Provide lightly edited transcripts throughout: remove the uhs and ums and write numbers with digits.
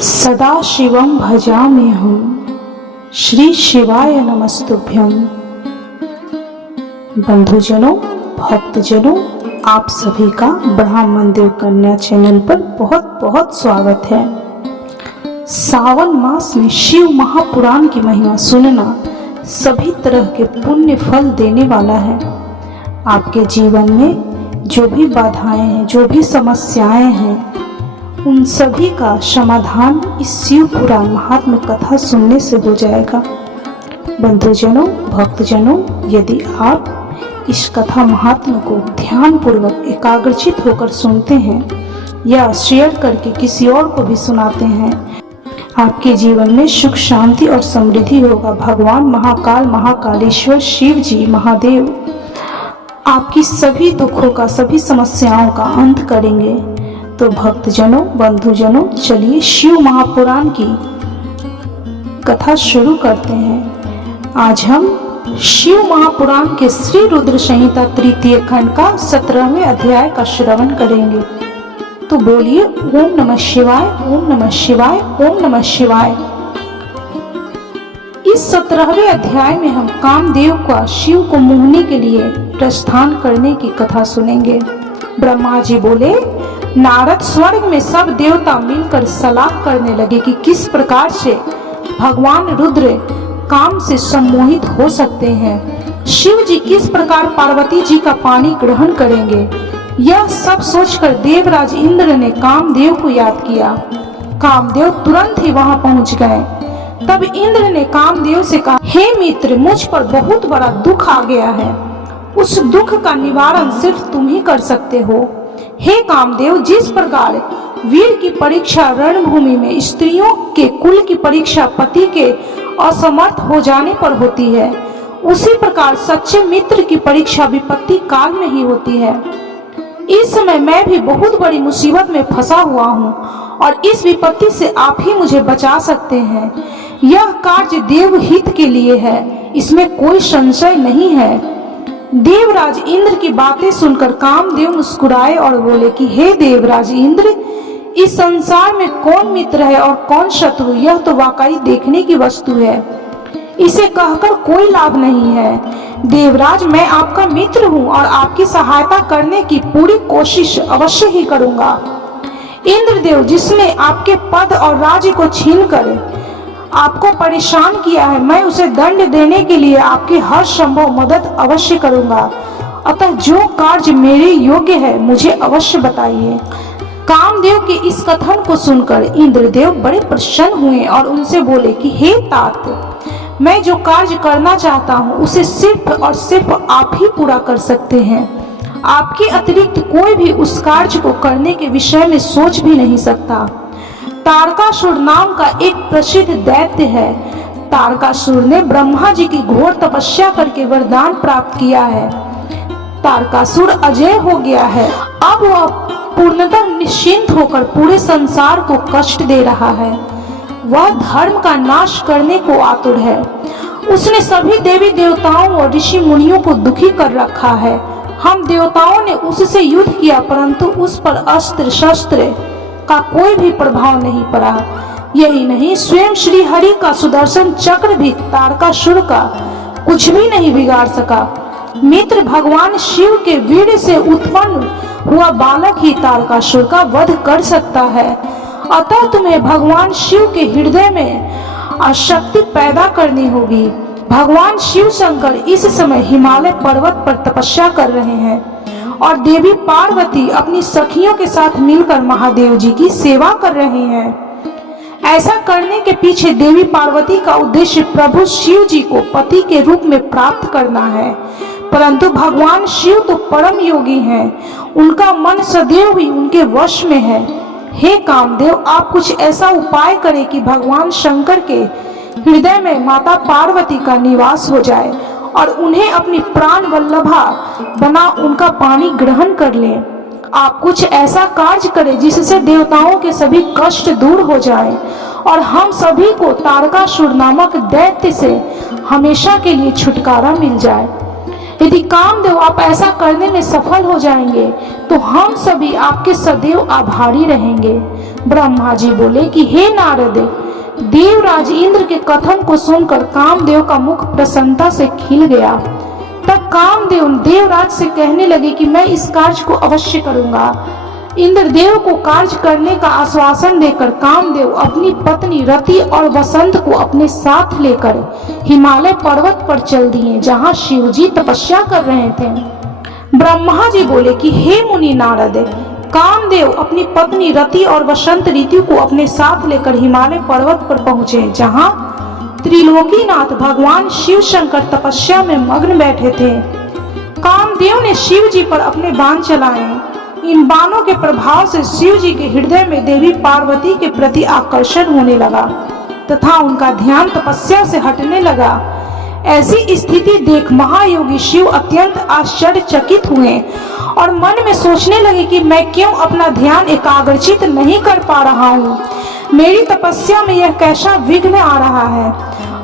सदा शिवम भजाम्यहं श्री शिवाय नमस्तुभ्यं। बंधुजनों, भक्तजनों, आप सभी का ब्राह्मण देव कन्या चैनल पर बहुत बहुत स्वागत है। सावन मास में शिव महापुराण की महिमा सुनना सभी तरह के पुण्य फल देने वाला है। आपके जीवन में जो भी बाधाएं हैं, जो भी समस्याएं हैं, उन सभी का समाधान इस शिव पुराण महात्म्य कथा सुनने से हो जाएगा। बंधुजनों, भक्तजनों, यदि आप इस कथा महात्म्य को ध्यान पूर्वक एकाग्रचित होकर सुनते हैं या शेयर करके किसी और को भी सुनाते हैं, आपके जीवन में सुख, शांति और समृद्धि होगा। भगवान महाकाल, महाकालेश्वर शिव जी, महादेव आपकी सभी दुखों का, सभी समस्याओं का अंत करेंगे। तो भक्तजनों, बंधुजनों, चलिए शिव महापुराण की कथा शुरू करते हैं। आज हम शिव महापुराण के श्री रुद्र संहिता तृतीय खंड का 17वें अध्याय का श्रवण करेंगे। तो बोलिए ओम नमः शिवाय, ओम नमः शिवाय, ओम नमः शिवाय। इस 17वें अध्याय में हम कामदेव का शिव को मोहने के लिए प्रस्थान करने की कथा सुनेंगे। ब्रह्मा जी बोले, नारद स्वर्ग में सब देवता मिलकर सलाह करने लगे कि किस प्रकार से भगवान रुद्र काम से सम्मोहित हो सकते हैं। शिव जी किस प्रकार पार्वती जी का पानी ग्रहण करेंगे। यह सब सोचकर देवराज इंद्र ने कामदेव को याद किया। कामदेव तुरंत ही वहां पहुंच गए। तब इंद्र ने कामदेव से कहा, हे मित्र, मुझ पर बहुत बड़ा दुख आ गया है। उस दुख का निवारण सिर्फ तुम ही कर सकते हो। हे कामदेव, जिस प्रकार वीर की परीक्षा रणभूमि में, स्त्रियों के कुल की परीक्षा पति के असमर्थ हो जाने पर होती है, उसी प्रकार सच्चे मित्र की परीक्षा विपत्ति काल में ही होती है। इस समय मैं भी बहुत बड़ी मुसीबत में फंसा हुआ हूँ और इस विपत्ति से आप ही मुझे बचा सकते हैं। यह कार्य देवहित के लिए है, इसमें कोई संशय नहीं है। देवराज इंद्र की बातें सुनकर कामदेव मुस्कुराए और बोले कि हे देवराज इंद्र, इस संसार में कौन मित्र है और कौन शत्रु, यह तो वाकई देखने की वस्तु है। इसे कहकर कोई लाभ नहीं है। देवराज, मैं आपका मित्र हूँ और आपकी सहायता करने की पूरी कोशिश अवश्य ही करूँगा। इंद्रदेव, जिसने आपके पद और राज्य को छीनकर आपको परेशान किया है, मैं उसे दंड देने के लिए आपकी हर संभव मदद अवश्य करूंगा। अतः जो कार्य मेरे योग्य है मुझे अवश्य बताइए। कामदेव के इस कथन को सुनकर इंद्रदेव बड़े प्रसन्न हुए और उनसे बोले कि हे तात, मैं जो कार्य करना चाहता हूँ उसे सिर्फ और सिर्फ आप ही पूरा कर सकते हैं। आपके अतिरिक्त कोई भी उस कार्य को करने के विषय में सोच भी नहीं सकता। तारकासुर नाम का एक प्रसिद्ध दैत्य है। तारकासुर ने ब्रह्मा जी की घोर तपस्या करके वरदान प्राप्त किया है। तारकासुर अजय हो गया है। अब वह पूर्णतः निश्चिंत होकर पूरे संसार को कष्ट दे रहा है। वह धर्म का नाश करने को आतुर है। उसने सभी देवी देवताओं और ऋषि मुनियों को दुखी कर रखा है। हम देवताओं ने उससे युद्ध किया, परंतु उस पर अस्त्र शस्त्र का कोई भी प्रभाव नहीं पड़ा। यही नहीं, स्वयं श्री हरि का सुदर्शन चक्र भी तारकासुर का कुछ भी नहीं बिगाड़ सका। मित्र, भगवान शिव के वीर से उत्पन्न हुआ बालक ही तारकासुर का वध कर सकता है। अतः तुम्हें भगवान शिव के हृदय में शक्ति पैदा करनी होगी। भगवान शिव शंकर इस समय हिमालय पर्वत पर तपस्या कर रहे हैं और देवी पार्वती अपनी सखियों के साथ मिलकर महादेव जी की सेवा कर रही हैं। ऐसा करने के पीछे देवी पार्वती का उद्देश्य प्रभु शिव जी को पति के रूप में प्राप्त करना है। परंतु भगवान शिव तो परम योगी हैं, उनका मन सदैव ही उनके वश में है। हे कामदेव, आप कुछ ऐसा उपाय करें कि भगवान शंकर के हृदय में माता पार्वती का निवास हो जाए और उन्हें अपनी प्राण वल्लभा बना उनका पानी ग्रहण कर लें। आप कुछ ऐसा कार्य करें जिससे देवताओं के सभी कष्ट दूर हो जाएं और हम सभी को तारकासुर नामक दैत्य से हमेशा के लिए छुटकारा मिल जाए। यदि कामदेव आप ऐसा करने में सफल हो जाएंगे तो हम सभी आपके सदैव आभारी रहेंगे। ब्रह्मा जी बोले कि हे नारद, देवराज इंद्र के कथन को सुनकर कामदेव का मुख प्रसन्नता से खिल गया। तब कामदेव देवराज से कहने लगे कि मैं इस कार्य को अवश्य करूंगा। इंद्रदेव को कार्य करने का आश्वासन देकर कामदेव अपनी पत्नी रति और वसंत को अपने साथ लेकर हिमालय पर्वत पर चल दिए, जहां शिव जी तपस्या कर रहे थे। ब्रह्मा जी बोले कि हे मुनि नारद, कामदेव अपनी पत्नी रति और वसंत ऋतु को अपने साथ लेकर हिमालय पर्वत पर पहुंचे, जहां त्रिलोकीनाथ भगवान शिव शंकर तपस्या में मग्न बैठे थे। कामदेव ने शिव जी पर अपने बाण चलाए। इन बाणों के प्रभाव से शिव जी के हृदय में देवी पार्वती के प्रति आकर्षण होने लगा तथा उनका ध्यान तपस्या से हटने लगा। ऐसी स्थिति देख महायोगी शिव अत्यंत आश्चर्यचकित हुए और मन में सोचने लगे कि मैं क्यों अपना ध्यान एकाग्रचित नहीं कर पा रहा हूँ। मेरी तपस्या में यह कैसा विघ्न आ रहा है।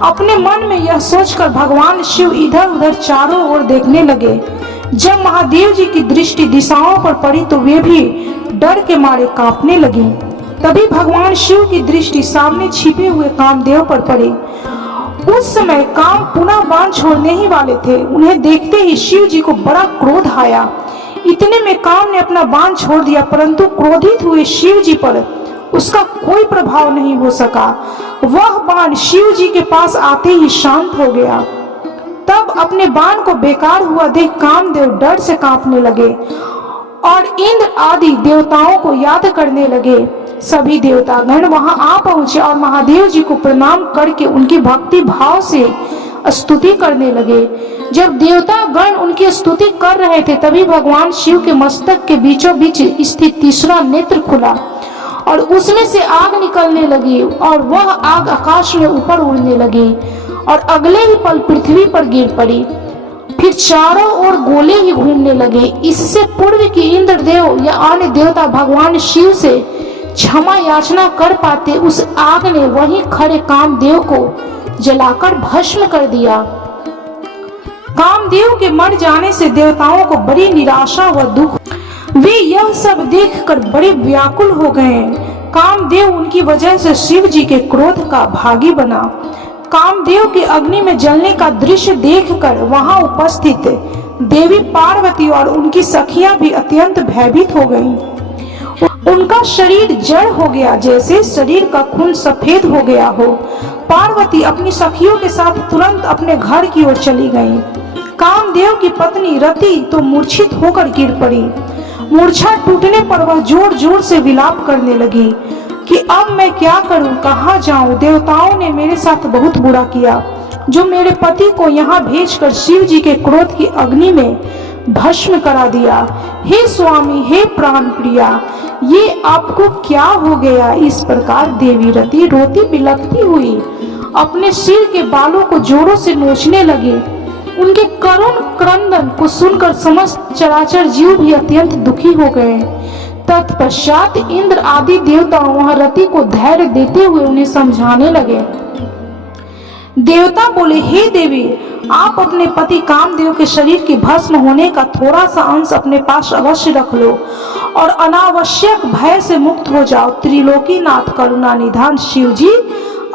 अपने मन में यह सोचकर भगवान शिव इधर उधर चारों ओर देखने लगे। जब महादेव जी की दृष्टि दिशाओं पर पड़ी तो वे भी डर के मारे कांपने लगे। तभी भगवान शिव की दृष्टि सामने छिपे हुए कामदेव पर पड़ी। उस समय काम पुनः बाण छोड़ने ही वाले थे। उन्हें देखते ही शिव जी को बड़ा क्रोध आया। इतने में काम ने अपना बाण छोड़ दिया, परंतु क्रोधित हुए शिव जी पर उसका कोई प्रभाव नहीं हो सका। वह बाण शिव जी के पास आते ही शांत हो गया। तब अपने बाण को बेकार हुआ देख कामदेव डर से कांपने लगे और इंद्र आदि देवताओं को याद करने लगे। सभी देवतागण वहां आ पहुंचे और महादेव जी को प्रणाम करके उनकी भक्ति भाव से स्तुति करने लगे। जब देवतागण उनकी स्तुति कर रहे थे तभी भगवान शिव के मस्तक के बीचों बीच स्थित तीसरा नेत्र खुला और उसमें से आग निकलने लगी और वह आग आकाश में ऊपर उड़ने लगी और अगले ही पल पृथ्वी पर गिर पड़ी। फिर चारों ओर गोले ही घूमने लगे। इससे पूर्व कि इंद्रदेव या अन्य देवता भगवान शिव से क्षमा याचना कर पाते, उस आग ने वहीं खड़े कामदेव को जलाकर भस्म कर दिया। कामदेव के मर जाने से देवताओं को बड़ी निराशा व दुख। वे यह सब देखकर बड़े व्याकुल हो गए। कामदेव उनकी वजह से शिव जी के क्रोध का भागी बना। कामदेव की अग्नि में जलने का दृश्य देखकर वहां उपस्थित देवी पार्वती और उनकी सखियां भी अत्यंत भयभीत हो गईं। उनका शरीर जड़ हो गया, जैसे शरीर का खून सफेद हो गया हो। पार्वती अपनी सखियों के साथ तुरंत अपने घर की ओर चली गईं। कामदेव की पत्नी रति तो मूर्छित होकर गिर पड़ी। मूर्छा टूटने पर वह जोर जोर से विलाप करने लगी कि अब मैं क्या करूं, कहां जाऊं। देवताओं ने मेरे साथ बहुत बुरा किया, जो मेरे पति को यहाँ भेजकर शिव जी के क्रोध की अग्नि में भस्म करा दिया। हे स्वामी, हे प्राण प्रिया, ये आपको क्या हो गया। इस प्रकार देवी रति रोती बिलखती हुई अपने सिर के बालों को जोरों से नोचने लगी। उनके करुण क्रंदन को सुनकर समस्त चराचर जीव भी अत्यंत दुखी हो गए। तत्पश्चात इंद्र आदि देवता वहां रति को धैर्य देते हुए उन्हें समझाने लगे। देवता बोले, हे देवी, आप अपने पति कामदेव के शरीर के भस्म होने का थोड़ा सा अंश अपने पास अवश्य रख लो और अनावश्यक भय से मुक्त हो जाओ। त्रिलोकीनाथ करुणा निधान शिव जी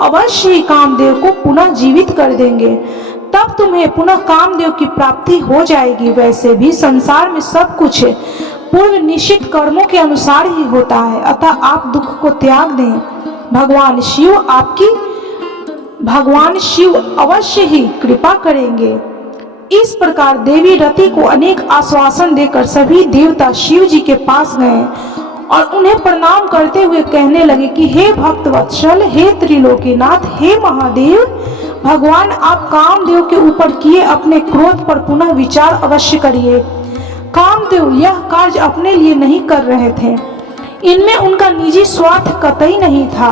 अवश्य ही कामदेव को पुनः जीवित कर देंगे। तब तुम्हें पुनः कामदेव की प्राप्ति हो जाएगी। वैसे भी संसार में सब कुछ पूर्व निश्चित कर्मों के अनुसार ही होता है, अतः आप दुख को त्याग दें। भगवान शिव अवश्य ही कृपा करेंगे। इस प्रकार देवी रति को अनेक आश्वासन देकर सभी देवता शिव जी के पास गए और उन्हें प्रणाम करते हुए कहने लगे कि हे भक्तवत्सल, हे त्रिलोकीनाथ, हे महादेव, भगवान आप कामदेव के ऊपर किए अपने क्रोध पर पुनः विचार अवश्य करिए। कामदेव यह कार्य अपने लिए नहीं कर रहे थे, इनमें उनका निजी स्वार्थ कतई नहीं था।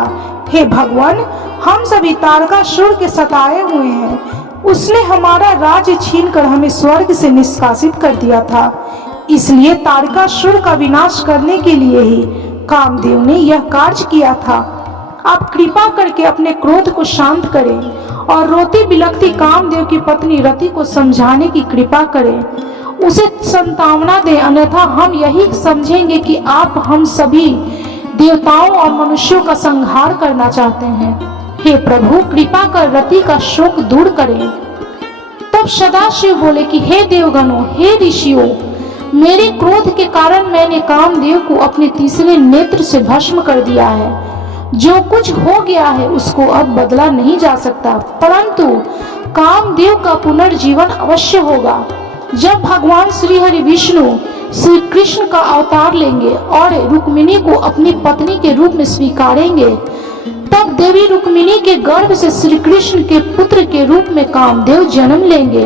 हे भगवान, हम सभी तारकासुर के सताए हुए हैं। उसने हमारा राज्य छीनकर हमें स्वर्ग से निष्कासित कर दिया था। इसलिए तारकासुर का विनाश करने के लिए ही कामदेव ने यह कार्य किया था। आप कृपा करके अपने क्रोध को शांत करें और रोती बिलखती कामदेव की पत्नी रति को समझाने की कृपा करें, उसे संतावना दें, अन्यथा हम यही समझेंगे कि आप हम सभी देवताओं और मनुष्यों का संहार करना चाहते हैं। हे प्रभु, कृपा कर रति का शोक दूर करें। तब सदाशिव बोले कि हे देवगणों, हे ऋषियों, मेरे क्रोध के कारण मैंने कामदेव को अपने तीसरे नेत्र से भस्म कर दिया है। जो कुछ हो गया है उसको अब बदला नहीं जा सकता, परंतु कामदेव का पुनर्जीवन अवश्य होगा। जब भगवान श्री हरि विष्णु श्री कृष्ण का अवतार लेंगे और रुक्मिणी को अपनी पत्नी के रूप में स्वीकारेंगे, तब देवी रुक्मिणी के गर्भ से श्री कृष्ण के पुत्र के रूप में कामदेव जन्म लेंगे।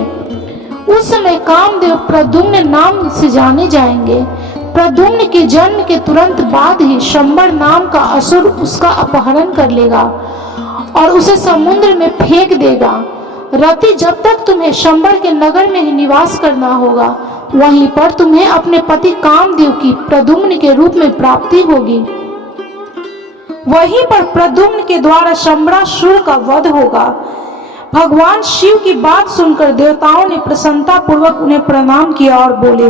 उस समय कामदेव प्रद्युम्न नाम से जाने जाएंगे। प्रद्युम्न के जन्म के तुरंत बाद ही शंबर नाम का असुर उसका अपहरण कर लेगा और उसे समुद्र में फेंक देगा। रति, जब तक तुम्हें शंबर के नगर में ही निवास करना होगा, वहीं पर तुम्हें अपने पति कामदेव की प्रद्युम्न के रूप में प्राप्ति होगी। वहीं पर प्रद्युम्न के द्वारा शंबरासुर का वध होगा। भगवान शिव की बात सुनकर देवताओं ने प्रसन्नता पूर्वक उन्हें प्रणाम किया और बोले,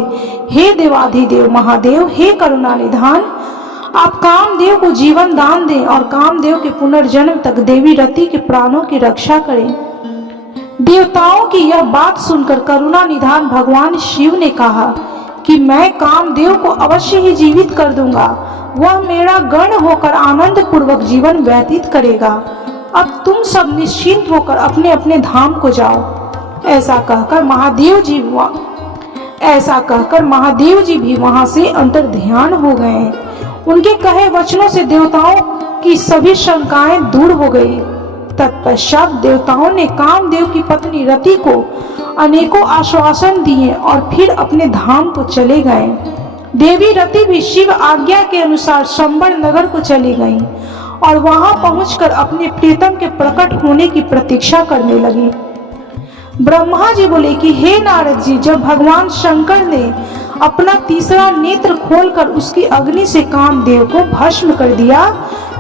हे देवाधिदेव महादेव, हे करुणा निधान, आप कामदेव को जीवन दान दें और कामदेव के पुनर्जन्म तक देवी रति के प्राणों की रक्षा करें। देवताओं की यह बात सुनकर करुणा निधान भगवान शिव ने कहा कि मैं कामदेव को अवश्य ही जीवित कर दूंगा। वह मेरा गण होकर आनंद पूर्वक जीवन व्यतीत करेगा। अब तुम सब निश्चिंत होकर अपने अपने धाम को जाओ। ऐसा कहकर महादेव जी भी वहां से अंतर ध्यान हो गए। उनके कहे वचनों से देवताओं की सभी शंकाएं दूर हो गई। तत्पश्चात देवताओं ने कामदेव की पत्नी रति को अनेकों आश्वासन दिए और फिर अपने धाम को चले गए। देवी रति भी शिव आज्ञा के अनुसार शंबर नगर को चली गई और वहां पहुंचकर अपने प्रीतम के प्रकट होने की प्रतीक्षा करने लगी। ब्रह्मा जी बोले कि हे नारद जी, जब भगवान शंकर ने अपना तीसरा नेत्र खोलकर उसकी अग्नि से कामदेव को भस्म कर दिया,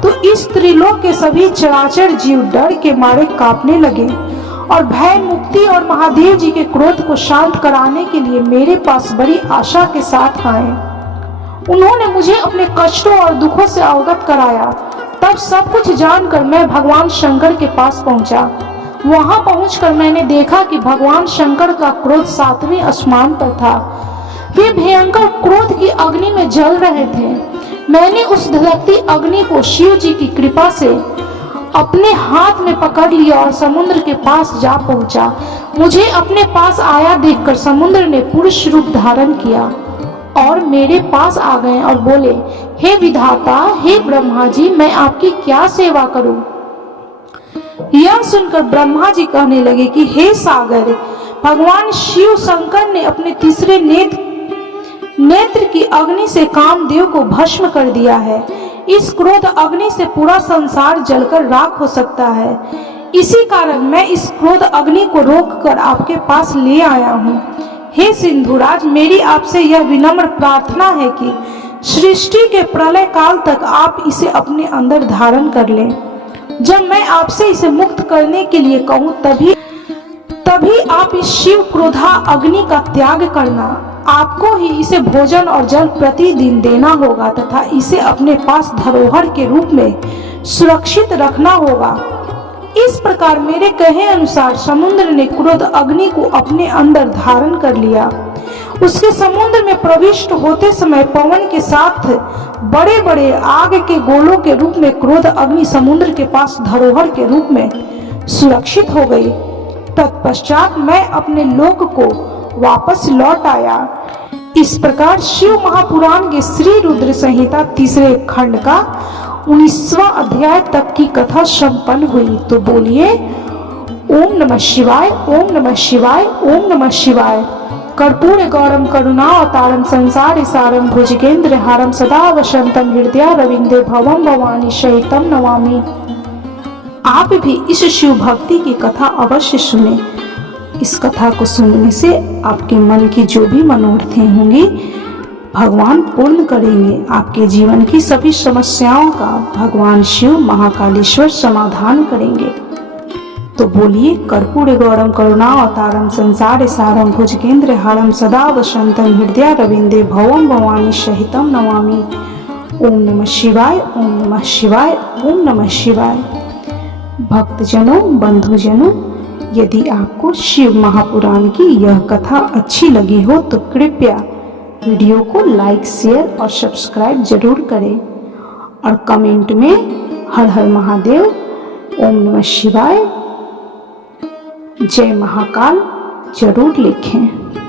तो इस त्रिलोक के सभी चराचर जीव डर के मारे कांपने लगे और भय मुक्ति और महादेव जी के क्रोध को शांत कराने के लिए मेरे पास बड़ी आशा के साथ आए। उन्होंने मुझे अपने कष्टों और दुखों से अवगत कराया। तब सब कुछ जानकर मैं भगवान शंकर के पास पहुंचा। वहां पहुंचकर मैंने देखा कि भगवान शंकर का क्रोध 7वें आसमान पर था। वे भयंकर क्रोध की अग्नि में जल रहे थे। मैंने उस धधकती अग्नि को शिव जी की कृपा से अपने हाथ में पकड़ लिया और समुद्र के पास जा पहुंचा। मुझे अपने पास आया देखकर समुद्र ने पुरुष रूप धारण किया और मेरे पास आ गए और बोले, हे विधाता, हे ब्रह्मा जी, मैं आपकी क्या सेवा करूं? यह सुनकर ब्रह्मा जी कहने लगे कि हे सागर, भगवान शिव शंकर ने अपने तीसरे नेत्र की अग्नि से कामदेव को भस्म कर दिया है। इस क्रोध अग्नि से पूरा संसार जलकर राख हो सकता है। इसी कारण मैं इस क्रोध अग्नि को रोककर आपके पास ले आया हूँ। हे सिंधुराज, मेरी आपसे यह विनम्र प्रार्थना है कि सृष्टि के प्रलय काल तक आप इसे अपने अंदर धारण कर लें। जब मैं आपसे इसे मुक्त करने के लिए कहूँ तभी आप इस शिव क्रोधा अग्नि का त्याग करना। आपको ही इसे भोजन और जल प्रतिदिन देना होगा तथा इसे अपने पास धरोहर के रूप में सुरक्षित रखना होगा। इस प्रकार मेरे कहे अनुसार समुद्र ने क्रोध अग्नि को अपने अंदर धारण कर लिया। उसके समुद्र में प्रविष्ट होते समय पवन के साथ बड़े बड़े आग के गोलों के रूप में क्रोध अग्नि समुद्र के पास धरोहर के रूप में सुरक्षित हो गई। तत्पश्चात मैं अपने लोक को वापस लौट आया। इस प्रकार शिव महापुराण के श्री रुद्र संहिता 3 खंड का 19वां अध्याय तक की कथा संपन्न हुई। तो बोलिए ओम नमः शिवाय, ओम नमः शिवाय, ओम नमः शिवाय। कर्पूर गौरम करुणावतारम संसार सारम भुजगेंद्र हारम सदा वसंतम हृदय रविंदे भवम भवानी सहितम नमामि। आप भी इस शिव भक्ति की कथा अवश्य सुने। इस कथा को सुनने से आपके मन की जो भी मनोरथें होंगी भगवान पूर्ण करेंगे। आपके जीवन की सभी समस्याओं का भगवान शिव महाकालेश्वर समाधान करेंगे। तो बोलिए कर्पूर गौरम करुणावतारम संसार सारम भुजगेंद्र हारम सदा वसंतम हृदय रविंदे भवम भवानी सहितम नमामि। ओम नमः शिवाय, ओम नमः शिवाय, ओम नमः शिवाय। भक्तजनों, बंधुजनों, यदि आपको शिव महापुराण की यह कथा अच्छी लगी हो तो कृपया वीडियो को लाइक, शेयर और सब्सक्राइब जरूर करें और कमेंट में हर हर महादेव, ओम नमः शिवाय, जय महाकाल जरूर लिखें।